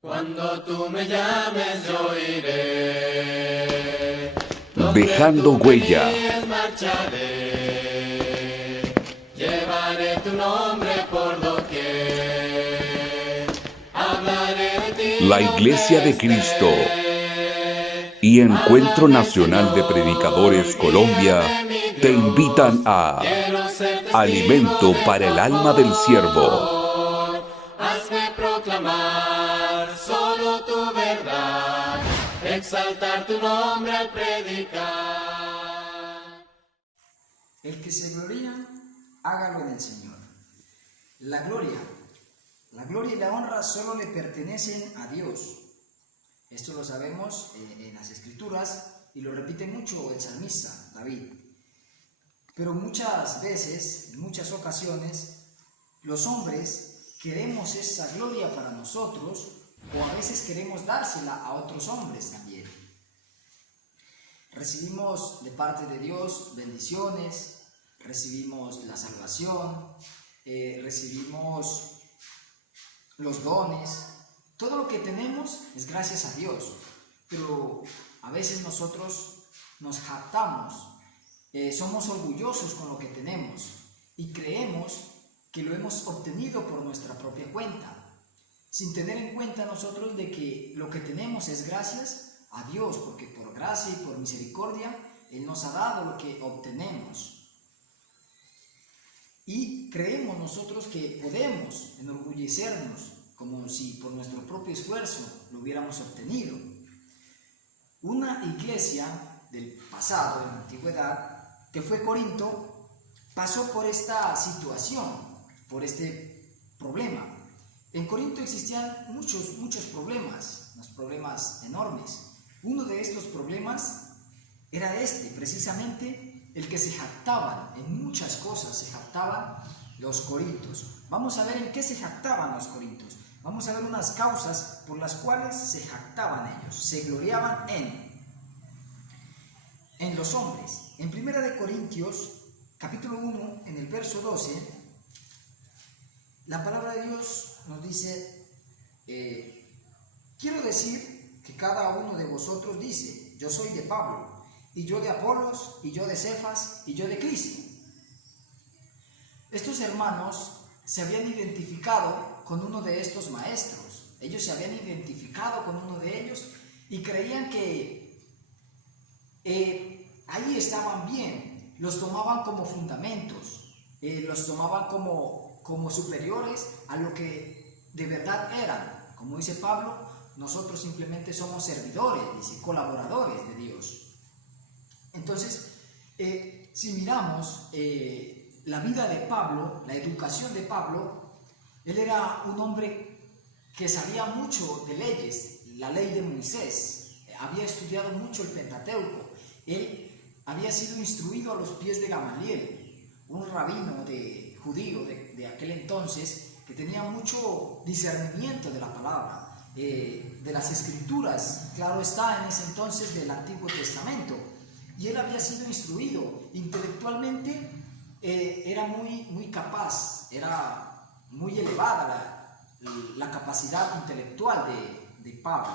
Cuando tú me llames yo iré, Dejando huella. marcharé, llevaré tu nombre por doquier, hablaré de ti. La Iglesia de Cristo y Encuentro Nacional de Predicadores Colombia te invitan a Alimento para el Alma del Siervo. Hazme proclamar solo tu verdad, exaltar tu nombre al predicar. El que se gloría, hágalo en el Señor. La gloria y la honra solo le pertenecen a Dios. Esto lo sabemos en las Escrituras y lo repite mucho el salmista David. Pero muchas veces, en muchas ocasiones, los hombres queremos esa gloria para nosotros o a veces queremos dársela a otros hombres también. Recibimos de parte de Dios bendiciones, recibimos la salvación, recibimos los dones. Todo lo que tenemos es gracias a Dios, pero a veces nosotros nos jactamos, somos orgullosos con lo que tenemos y creemos que lo hemos obtenido por nuestra propia cuenta, sin tener en cuenta nosotros de que lo que tenemos es gracias a Dios, porque por gracia y por misericordia Él nos ha dado lo que obtenemos. Y creemos nosotros que podemos enorgullecernos como si por nuestro propio esfuerzo lo hubiéramos obtenido. Una iglesia del pasado, en la antigüedad, que fue Corinto, pasó por esta situación, por este problema. En Corinto existían muchos problemas, unos problemas enormes. Uno de estos problemas era precisamente el que se jactaban en muchas cosas, se jactaban los corintios. Vamos a ver en qué se jactaban los corintios. Vamos a ver unas causas por las cuales se jactaban ellos, se gloriaban en los hombres. En 1 Corintios, capítulo 1, en el verso 12, la palabra de Dios nos dice, quiero decir que cada uno de vosotros dice, yo soy de Pablo, y yo de Apolos, y yo de Cefas, y yo de Cristo. Estos hermanos se habían identificado con uno de estos maestros. Ellos se habían identificado con uno de ellos y creían que ahí estaban bien. Los tomaban como fundamentos, los tomaban como superiores a lo que de verdad eran. Como dice Pablo, nosotros simplemente somos servidores, dice, colaboradores de Dios. Entonces, si miramos la vida de Pablo, la educación de Pablo, él era un hombre que sabía mucho de leyes, la ley de Moisés, había estudiado mucho el Pentateuco, él había sido instruido a los pies de Gamaliel, un rabino judío de aquel entonces, que tenía mucho discernimiento de la palabra, de las escrituras, claro está, en ese entonces del Antiguo Testamento. Y él había sido instruido intelectualmente, era muy capaz, era muy elevada la capacidad intelectual de Pablo.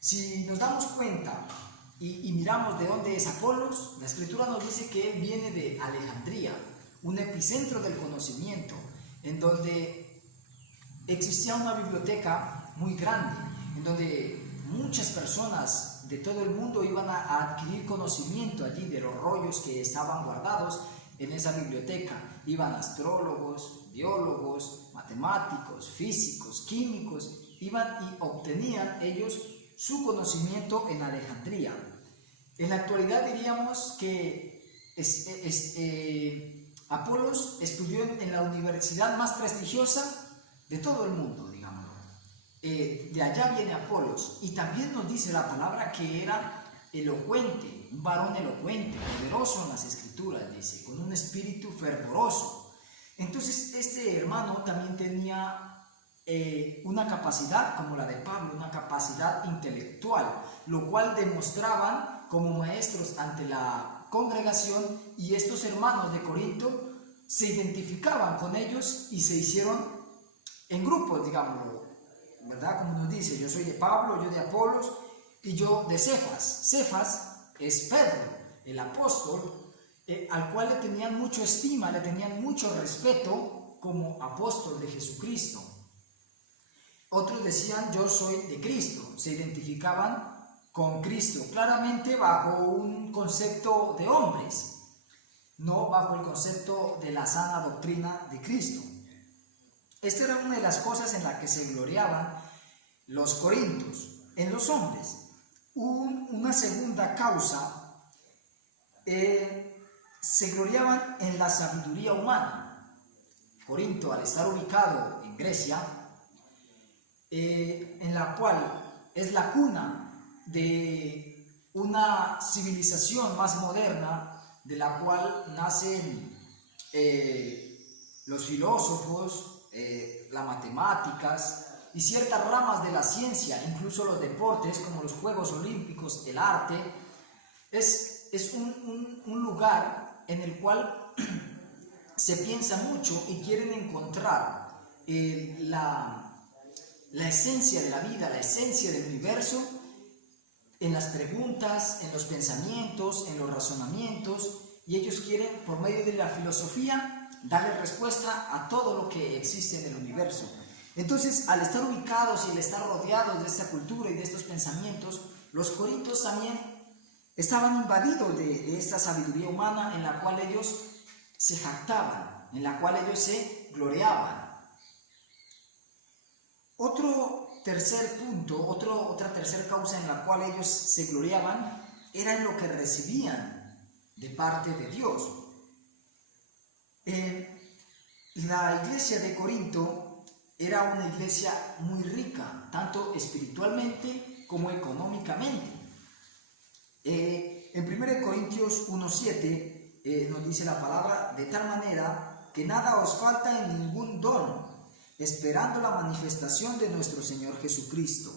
Si nos damos cuenta y miramos de dónde es Apolos, la escritura nos dice que él viene de Alejandría, un epicentro del conocimiento, en donde existía una biblioteca muy grande, en donde muchas personas de todo el mundo iban a adquirir conocimiento allí de los rollos que estaban guardados en esa biblioteca. Iban astrólogos, biólogos, matemáticos, físicos, químicos, iban y obtenían ellos su conocimiento en Alejandría. En la actualidad diríamos que Apolos estudió en la universidad más prestigiosa de todo el mundo, digámoslo. De allá viene Apolos, y también nos dice la palabra que era elocuente, un varón elocuente, poderoso en las escrituras, dice, con un espíritu fervoroso. Entonces este hermano también tenía una capacidad como la de Pablo, una capacidad intelectual, lo cual demostraban como maestros ante la congregación, y estos hermanos de Corinto se identificaban con ellos y se hicieron en grupos, digámoslo, ¿verdad? ¿verdad? Como nos dice, yo soy de Pablo, yo de Apolos y yo de Cefas. Cefas es Pedro, el apóstol, al cual le tenían mucha estima, le tenían mucho respeto como apóstol de Jesucristo. Otros decían, yo soy de Cristo, se identificaban con Cristo, claramente bajo un concepto de hombres, no bajo el concepto de la sana doctrina de Cristo. Esta era una de las cosas en las que se gloriaban los corintios, en los hombres. Una segunda causa, se gloriaban en la sabiduría humana. Corinto, al estar ubicado en Grecia, en la cual es la cuna de una civilización más moderna, de la cual nacen los filósofos, las matemáticas y ciertas ramas de la ciencia, incluso los deportes como los Juegos Olímpicos, el arte. Es un lugar en el cual se piensa mucho y quieren encontrar la esencia de la vida, la esencia del universo, en las preguntas, en los pensamientos, en los razonamientos, y ellos quieren, por medio de la filosofía, darle respuesta a todo lo que existe en el universo. Entonces, al estar ubicados y al estar rodeados de esta cultura y de estos pensamientos, los corintios también estaban invadidos de esta sabiduría humana en la cual ellos se jactaban, en la cual ellos se gloriaban. Otro tercer punto, otra tercera causa en la cual ellos se gloriaban era en lo que recibían de parte de Dios. La iglesia de Corinto era una iglesia muy rica, tanto espiritualmente como económicamente. En 1 Corintios 1:7 nos dice la palabra, de tal manera que nada os falta en ningún don, esperando la manifestación de nuestro Señor Jesucristo.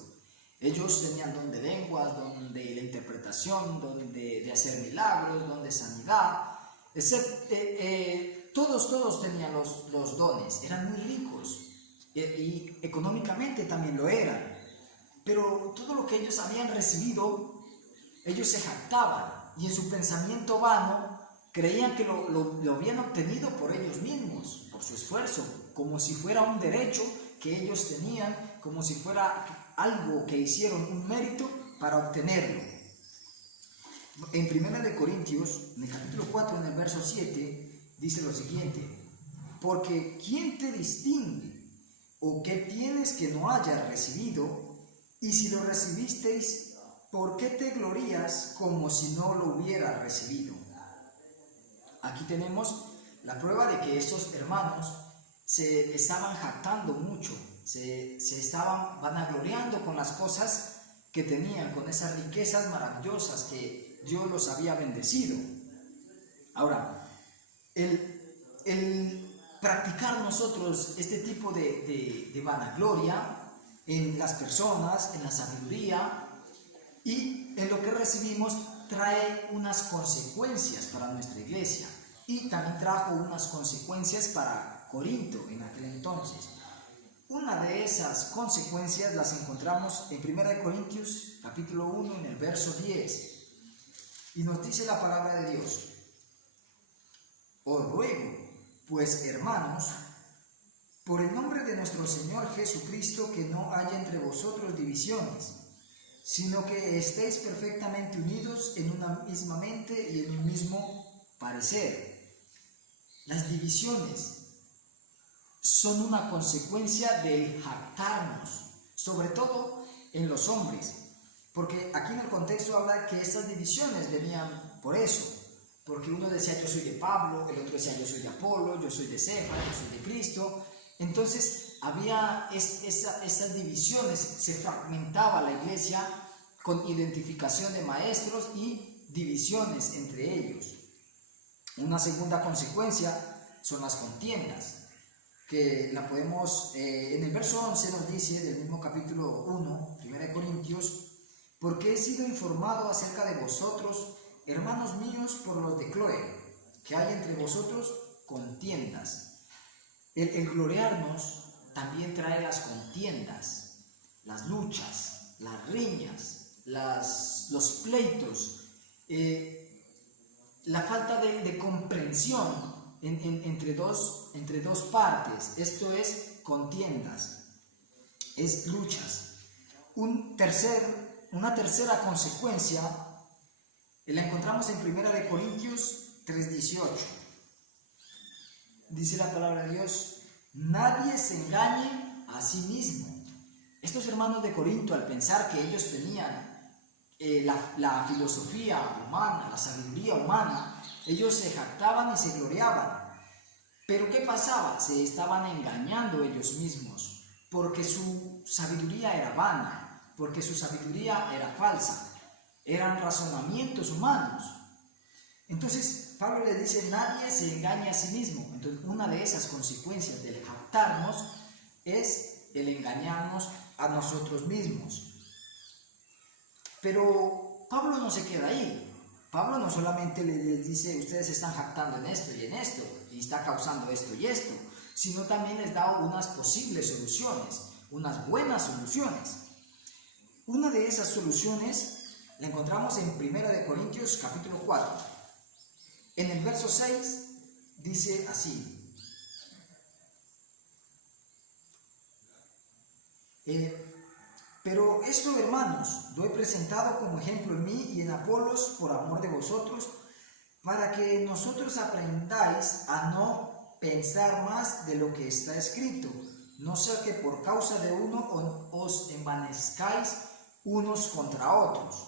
Ellos tenían don de lenguas, don de la interpretación, don de hacer milagros, don de sanidad, todos tenían los dones, eran muy ricos y económicamente también lo eran, pero todo lo que ellos habían recibido, ellos se jactaban y en su pensamiento vano creían que lo habían obtenido por ellos mismos, por su esfuerzo, como si fuera un derecho que ellos tenían, como si fuera algo que hicieron, un mérito para obtenerlo. En 1 Corintios, en el capítulo 4, en el verso 7, dice lo siguiente: porque ¿quién te distingue? ¿O qué tienes que no hayas recibido? Y si lo recibisteis, ¿por qué te glorías como si no lo hubieras recibido? Aquí tenemos la prueba de que estos hermanos se estaban jactando mucho, se estaban vanagloriando con las cosas que tenían, con esas riquezas maravillosas que Dios los había bendecido. Ahora, el practicar nosotros este tipo de vanagloria en las personas, en la sabiduría y en lo que recibimos, trae unas consecuencias para nuestra iglesia y también trajo unas consecuencias para Corinto en aquel entonces. Una de esas consecuencias las encontramos en 1 Corintios capítulo 1 en el verso 10 y nos dice la palabra de Dios: os ruego pues, hermanos, por el nombre de nuestro Señor Jesucristo, que no haya entre vosotros divisiones, sino que estéis perfectamente unidos en una misma mente y en un mismo parecer. Las divisiones son una consecuencia del jactarnos, sobre todo en los hombres, porque aquí en el contexto habla que estas divisiones venían por eso, porque uno decía yo soy de Pablo, el otro decía yo soy de Apolo, yo soy de Cefas, yo soy de Cristo. Entonces había esas divisiones, se fragmentaba la iglesia con identificación de maestros y divisiones entre ellos. Una segunda consecuencia son las contiendas, que la podemos, en el verso 11 nos dice del mismo capítulo 1, 1 Corintios, porque he sido informado acerca de vosotros, hermanos míos, por los de Cloé, que hay entre vosotros contiendas. El gloriarnos también trae las contiendas. luchas, las riñas, los pleitos, la falta de comprensión entre dos partes. Esto es contiendas, es luchas. Una tercera consecuencia la encontramos en 1 Corintios 3:18. Dice la palabra de Dios: nadie se engañe a sí mismo. Estos hermanos de Corinto, al pensar que ellos tenían la filosofía humana, la sabiduría humana, ellos se jactaban y se gloriaban. Pero ¿qué pasaba? Se estaban engañando ellos mismos, porque su sabiduría era vana, porque su sabiduría era falsa, eran razonamientos humanos. Entonces Pablo les dice: nadie se engaña a sí mismo. Entonces, una de esas consecuencias del jactarnos es el engañarnos a nosotros mismos. Pero Pablo no se queda ahí. Pablo no solamente les dice: ustedes están jactando en esto y está causando esto y esto, sino también les da unas posibles soluciones, unas buenas soluciones. Una de esas soluciones la encontramos en 1 Corintios capítulo 4. En el verso 6 dice así: pero esto, hermanos, lo he presentado como ejemplo en mí y en Apolos por amor de vosotros, para que nosotros aprendáis a no pensar más de lo que está escrito, no sea que por causa de uno os envanezcáis unos contra otros.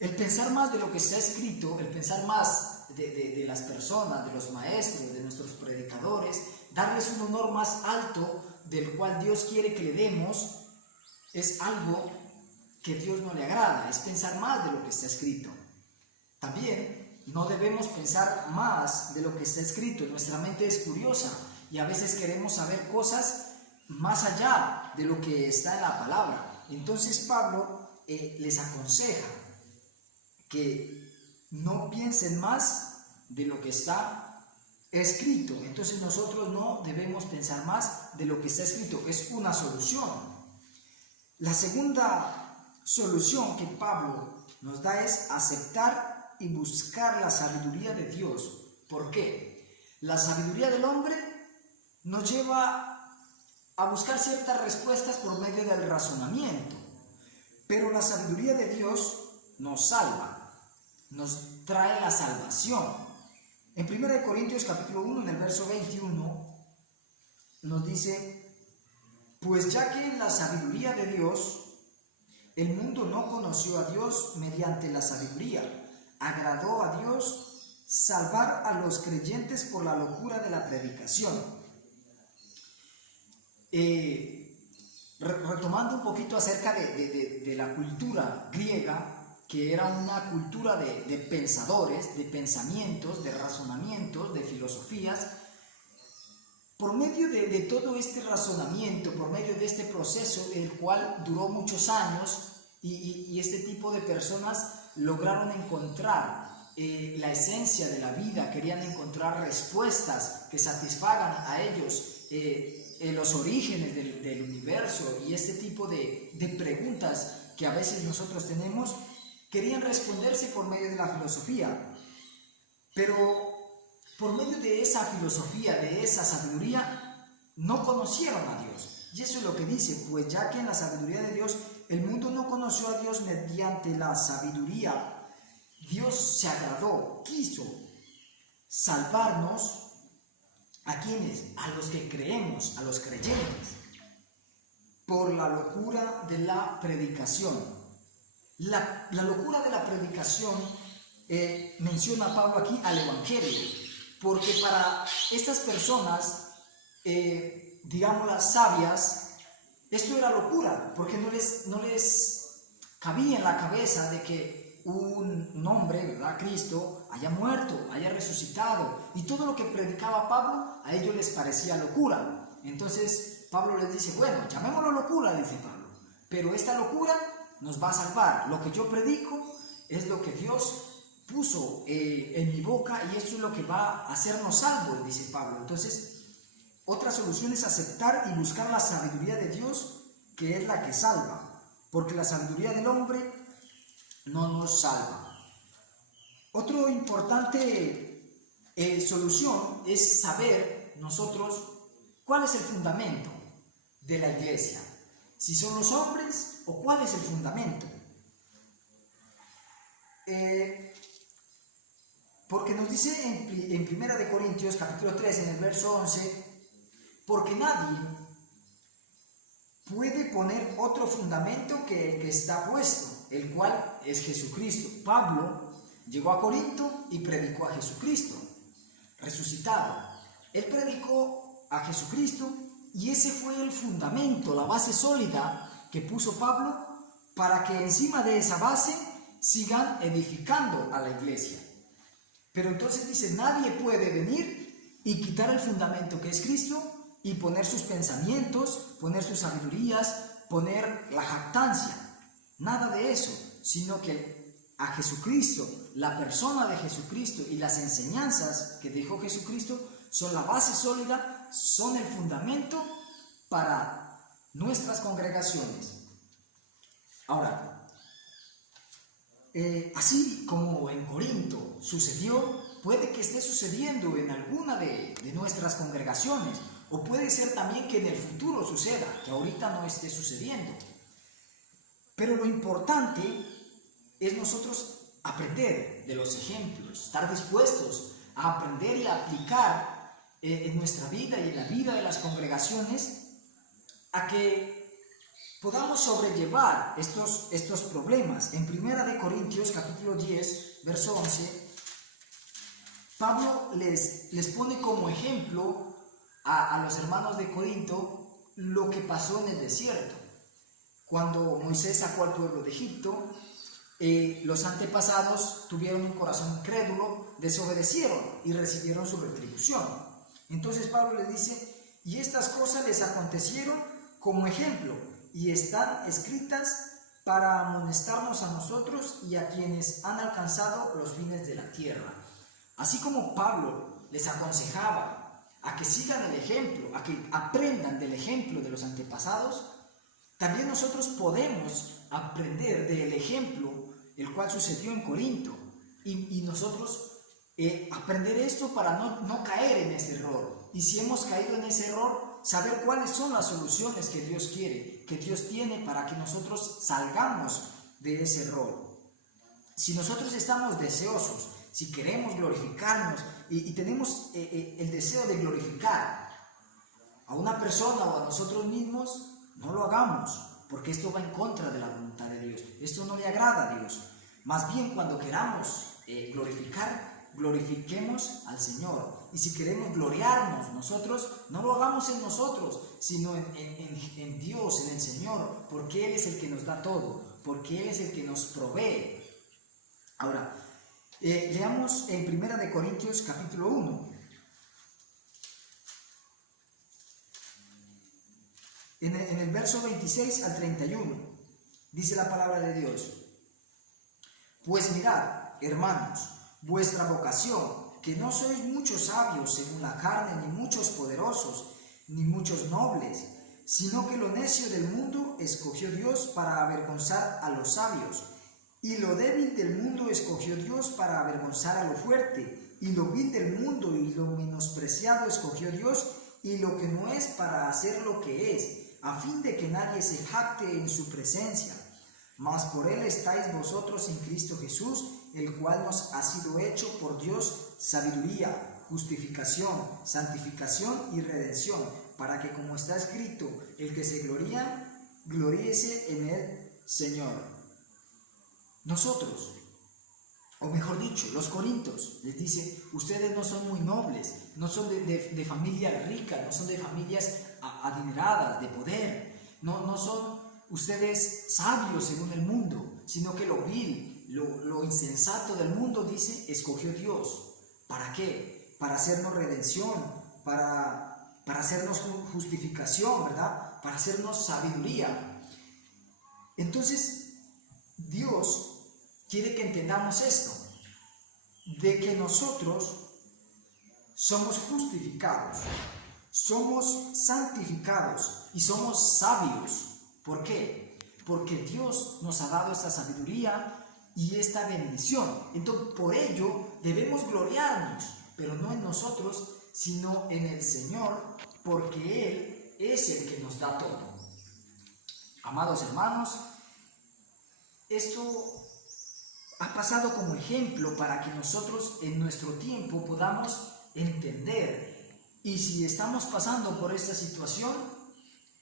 El pensar más de lo que está escrito, el pensar más de las personas, de los maestros, de nuestros predicadores, darles un honor más alto del cual Dios quiere que le demos, es algo que Dios no le agrada, es pensar más de lo que está escrito. También no debemos pensar más de lo que está escrito. Nuestra mente es curiosa y a veces queremos saber cosas más allá de lo que está en la palabra. Entonces Pablo les aconseja que no piensen más de lo que está escrito. Entonces nosotros no debemos pensar más de lo que está escrito. Es una solución. La segunda solución que Pablo nos da es aceptar y buscar la sabiduría de Dios. ¿Por qué? La sabiduría del hombre nos lleva a buscar ciertas respuestas por medio del razonamiento, pero la sabiduría de Dios nos salva, nos trae la salvación. En 1 Corintios capítulo 1, en el verso 21, nos dice: pues ya que en la sabiduría de Dios el mundo no conoció a Dios mediante la sabiduría, agradó a Dios salvar a los creyentes por la locura de la predicación. Retomando un poquito acerca de la cultura griega, que era una cultura de pensadores, de pensamientos, de razonamientos, de filosofías. Por medio de todo este razonamiento, por medio de este proceso, el cual duró muchos años, y este tipo de personas lograron encontrar la esencia de la vida, querían encontrar respuestas que satisfagan a ellos los orígenes del universo y este tipo de preguntas que a veces nosotros tenemos, querían responderse por medio de la filosofía. Pero por medio de esa filosofía, de esa sabiduría, no conocieron a Dios. Y eso es lo que dice: pues ya que en la sabiduría de Dios el mundo no conoció a Dios mediante la sabiduría, Dios se agradó, quiso salvarnos. ¿A quiénes? A los que creemos, a los creyentes, por la locura de la predicación. La locura de la predicación menciona Pablo aquí al Evangelio. Porque para estas personas, digamos las sabias, esto era locura, porque no les cabía en la cabeza de que un hombre, ¿verdad?, Cristo, haya muerto, haya resucitado, y todo lo que predicaba Pablo a ellos les parecía locura. Entonces Pablo les dice: bueno, llamémoslo locura, dice Pablo, pero esta locura nos va a salvar. Lo que yo predico es lo que Dios puso en mi boca, y eso es lo que va a hacernos salvos, dice Pablo. Entonces, otra solución es aceptar y buscar la sabiduría de Dios, que es la que salva. porque la sabiduría del hombre no nos salva. Otro importante solución es saber nosotros cuál es el fundamento de la iglesia. Si son los hombres o cuál es el fundamento. Porque nos dice en 1 Corintios capítulo 3 en el verso 11, porque nadie puede poner otro fundamento que el que está puesto, el cual es Jesucristo. Pablo llegó a Corinto y predicó a Jesucristo resucitado. Él predicó a Jesucristo y ese fue el fundamento, la base sólida que puso Pablo para que encima de esa base sigan edificando a la iglesia. Pero entonces dice, nadie puede venir y quitar el fundamento que es Cristo y poner sus pensamientos, poner sus sabidurías, poner la jactancia. Nada de eso, sino que a Jesucristo, la persona de Jesucristo y las enseñanzas que dejó Jesucristo son la base sólida, son el fundamento para nuestras congregaciones. Ahora, así como en Corinto sucedió, puede que esté sucediendo en alguna de nuestras congregaciones, o puede ser también que en el futuro suceda, que ahorita no esté sucediendo. Pero lo importante es nosotros aprender de los ejemplos, estar dispuestos a aprender y a aplicar en nuestra vida y en la vida de las congregaciones a que podamos sobrellevar estos problemas. En 1 Corintios capítulo 10, verso 11, Pablo les pone como ejemplo a los hermanos de Corinto lo que pasó en el desierto. Cuando Moisés sacó al pueblo de Egipto, los antepasados tuvieron un corazón incrédulo, desobedecieron y recibieron su retribución. Entonces Pablo les dice, y estas cosas les acontecieron como ejemplo, y están escritas para amonestarnos a nosotros y a quienes han alcanzado los fines de la tierra. Así como Pablo les aconsejaba a que sigan el ejemplo, a que aprendan del ejemplo de los antepasados, también nosotros podemos aprender del ejemplo el cual sucedió en Corinto y nosotros aprender esto para no caer en ese error. Y si hemos caído en ese error, saber cuáles son las soluciones que Dios quiere, que Dios tiene para que nosotros salgamos de ese error. Si nosotros estamos deseosos, si queremos glorificarnos y tenemos el deseo de glorificar a una persona o a nosotros mismos, no lo hagamos, porque esto va en contra de la voluntad de Dios. Esto no le agrada a Dios. Más bien, cuando queramos glorifiquemos al Señor. Y si queremos gloriarnos nosotros, no lo hagamos en nosotros, sino en Dios, en el Señor, porque Él es el que nos da todo, porque Él es el que nos provee. Ahora, leamos en 1 Corintios capítulo 1. En el verso 26 al 31, dice la palabra de Dios: Pues mirad, hermanos, vuestra vocación, que no sois muchos sabios según la carne, ni muchos poderosos, ni muchos nobles, sino que lo necio del mundo escogió Dios para avergonzar a los sabios, y lo débil del mundo escogió Dios para avergonzar a lo fuerte, y lo vil del mundo y lo menospreciado escogió Dios, y lo que no es para hacer lo que es, a fin de que nadie se jacte en su presencia. Mas por Él estáis vosotros en Cristo Jesús, el cual nos ha sido hecho por Dios sabiduría, justificación, santificación y redención, para que, como está escrito, el que se gloría, gloríese en el Señor. Nosotros, o mejor dicho, los corintios, les dice, ustedes no son muy nobles, no son de familias ricas, no son de familias adineradas, de poder, no son ustedes sabios según el mundo, sino que lo vil, lo insensato del mundo, dice, escogió Dios. ¿Para qué? Para hacernos redención, para hacernos justificación, ¿verdad? Para hacernos sabiduría. Entonces, Dios quiere que entendamos esto, de que nosotros somos justificados, somos santificados y somos sabios. ¿Por qué? porque Dios nos ha dado esta sabiduría y esta bendición. Entonces, por ello debemos gloriarnos, pero no en nosotros, sino en el Señor, porque Él es el que nos da todo. Amados hermanos, esto ha pasado como ejemplo para que nosotros en nuestro tiempo podamos entender, y si estamos pasando por esta situación,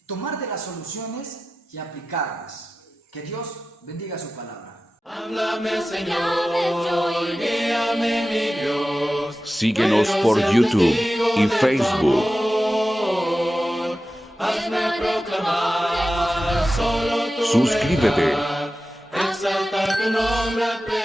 tomar de las soluciones y aplicarlas. Que Dios bendiga su palabra. Háblame, Señor, guíame, mi Dios. Síguenos por YouTube y Facebook. Hazme proclamar solo tu Suscríbete. verdad, exaltar tu nombre.